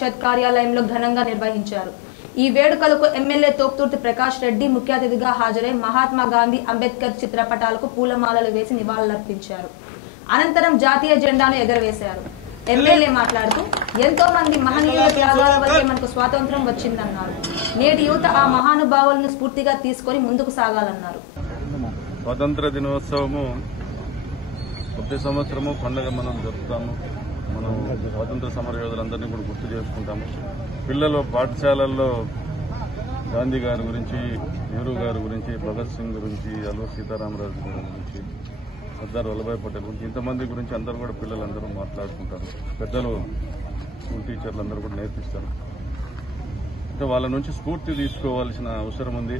పరిషత్ కార్యాలయంలో ఘనంగా నిర్వహించారు. ఈ వేడుకలకు ఎమ్మెల్యే తోక్తుర్తి ప్రకాష్ రెడ్డి ముఖ్య అతిథిగా హాజరై మహాత్మా గాంధీ, అంబేద్కర్ చిత్రపటాలకు పూలమాలలు వేసి నివాళులర్పించారు. అనంతరం జాతీయ జెండాను ఎగరవేశారు. ఎమ్మెల్యే మాట్లాడుతూ ఎంతో మంది మహనీయుల త్యాగాల వల్లే మనకు స్వాతంత్ర్యం వచ్చిందన్నారు. నేటి యువత ఆ మహానుభావులను స్ఫూర్తిగా తీసుకొని ముందుకు సాగాలన్నారు. స్వాతంత్ర దినోత్సవము ప్రతి సంవత్సరము పండుగ మనం జరుపుతాము. మనం స్వాతంత్ర సమర యోధులందరినీ కూడా గుర్తు చేసుకుంటాము. పిల్లలు పాఠశాలల్లో గాంధీ గారి గురించి, నెహ్రూ గారి గురించి, భగత్ సింగ్ గురించి, అల్లూరి సీతారామరాజు గారి గురించి, సర్దార్ వల్లభాయ్ పటేల్ గురించి, ఇంతమంది గురించి అందరూ కూడా పిల్లలందరూ మాట్లాడుకుంటారు. పెద్దలు, స్కూల్ టీచర్లు అందరూ కూడా నేర్పిస్తారు. అంటే వాళ్ళ నుంచి స్ఫూర్తి తీసుకోవాల్సిన అవసరం ఉంది.